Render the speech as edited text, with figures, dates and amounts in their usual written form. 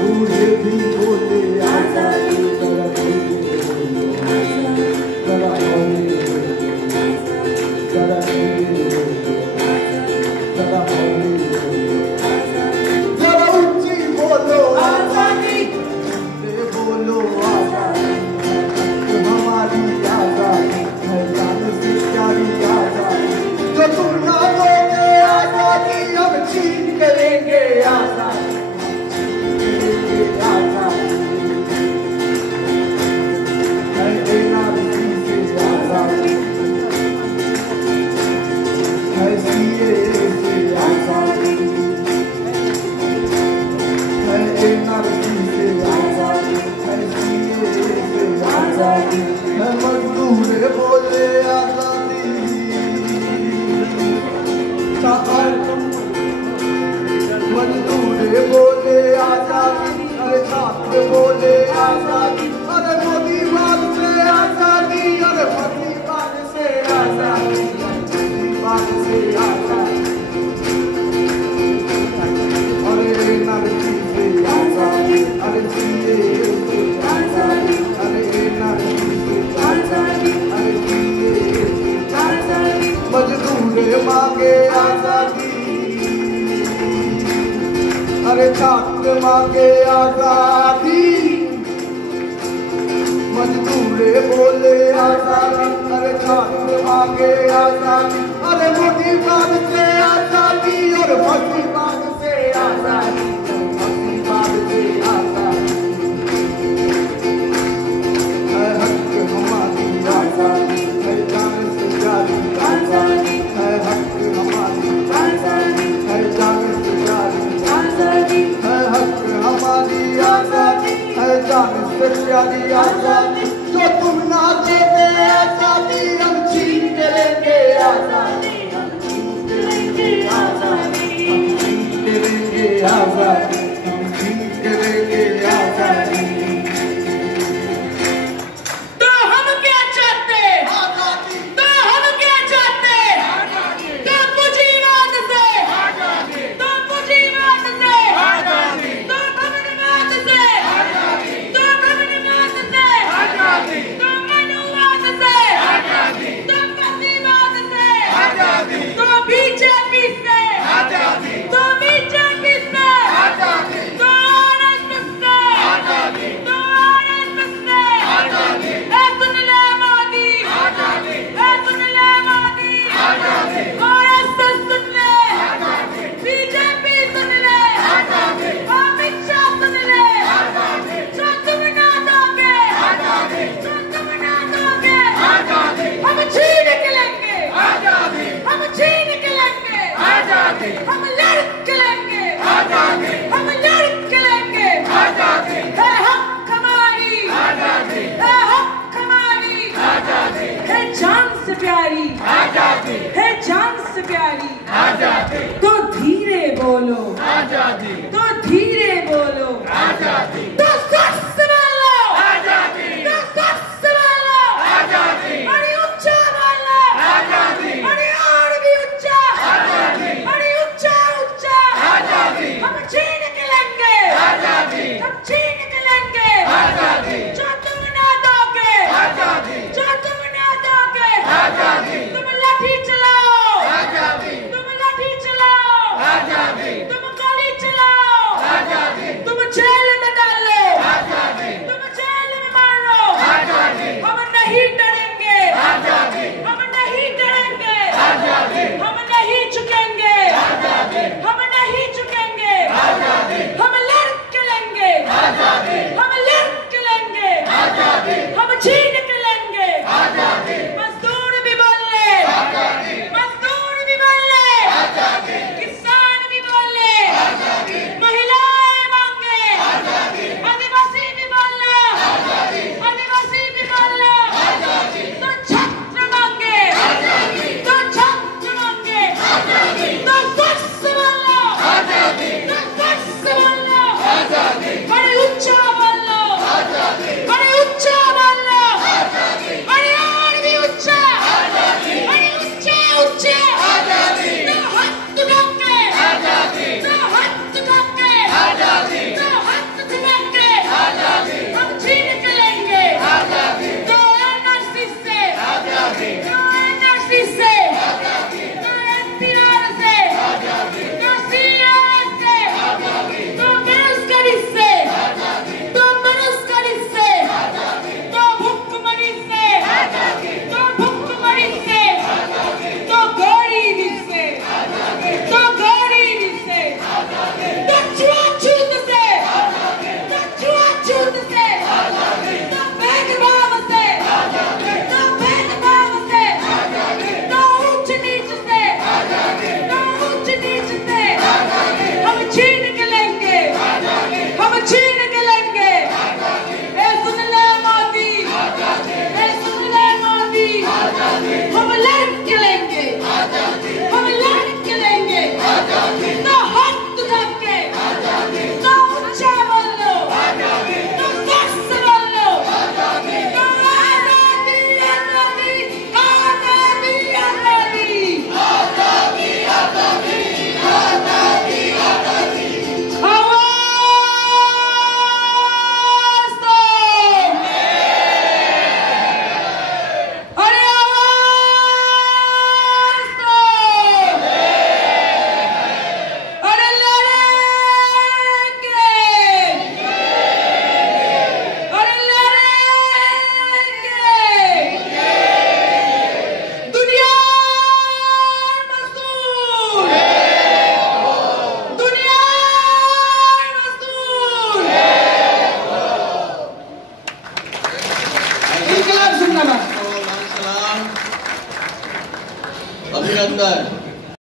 बूढ़े भी बोले आजादी, जरा बोले जरा बोले जरा बोले जरा बोले जरा ऊंची बोलो आजादी, बोलो आजादी हमारी आजादी है, जान से प्यारी आजादी जो तुम ना दोगे आजादी हम छीन के लेंगे आजादी। मजदूर बोले आजादी, मजदूर बोले आजादी, अरे छात्र बोले आजादी, अरे मोदी बात से आजादी, अरे मोदी बात से आजादी, मोदी बात से आजादी, अरे नरसी से आजादी, अरे सीए से आजादी, अरे नरसी से आजादी, अरे सीए से आजादी, मजदूर मांगे आजादी, अरे छात्र मांगे आजादी, मजदूर बोले आजादी, अरे छात्र मांगे आजादी, अरे मोदी बाग से आजादी, और मोदी बाग से आजादी, मोदी बाग से आजादी, है हक हमारी आजादी, है जान से प्यारी आजादी, है हक हमारी आजादी, है जान से प्यारी आजादी, है हक हमारी आजादी, है जान से प्यारी आजादी, जो तुम ना देते आजादी हम छीन के लेंगे आजादी, हम छीन के लेंगे आजादी, हम छीन के लेंगे आजादी, हम छीन के लेंगे